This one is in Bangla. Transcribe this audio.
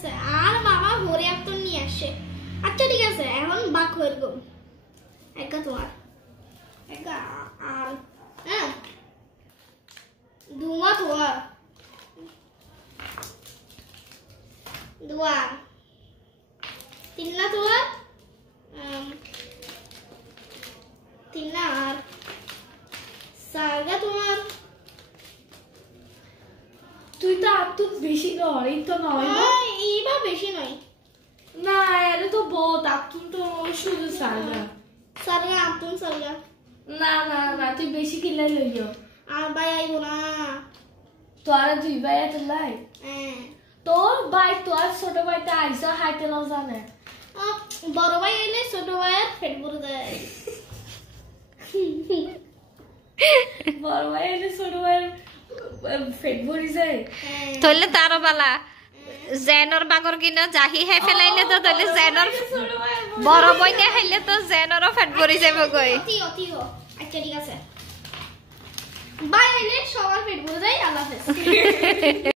আছে আর বাবা ভরে তো নিয়ে আসে আচ্ছা ঠিক আছে এখন বাক হয়ে গো একা তোমার একা আর হ্যাঁ দুয়া তোমার দুয়া তিননা তোমার তিননা আর সাগা তোমার তুই তো আর তো বেশি নয় এই তো নয় এইবা বেশি নয় না এর তো বহুত আপতুন তো শুধু সারগা সারগা আপতুন সারগা না না না তুই বেশি কিলে লইও আর ভাই আইব না তোরা দুই ভাই এত লাই তোর ভাই তোর ছোট ভাইটা আইসা হাইতে না জানে বড় ভাই এলে ছোট ভাইয়ের পেট ভরে দেয় বড় ভাই এলে ছোট ভাইয়ের পেট ভরে যায় তইলে তারও বালা জেনর বাগর কিনা জাহি হে ফেলাইলে তো তইলে জেনর বড় বইনে খাইলে তো জেনরও পেট ভরে যাবে গই তিও আচ্ছা ঠিক আছে বাই এলে সবার পেট ভরে যায় আল্লাহ হাফেজ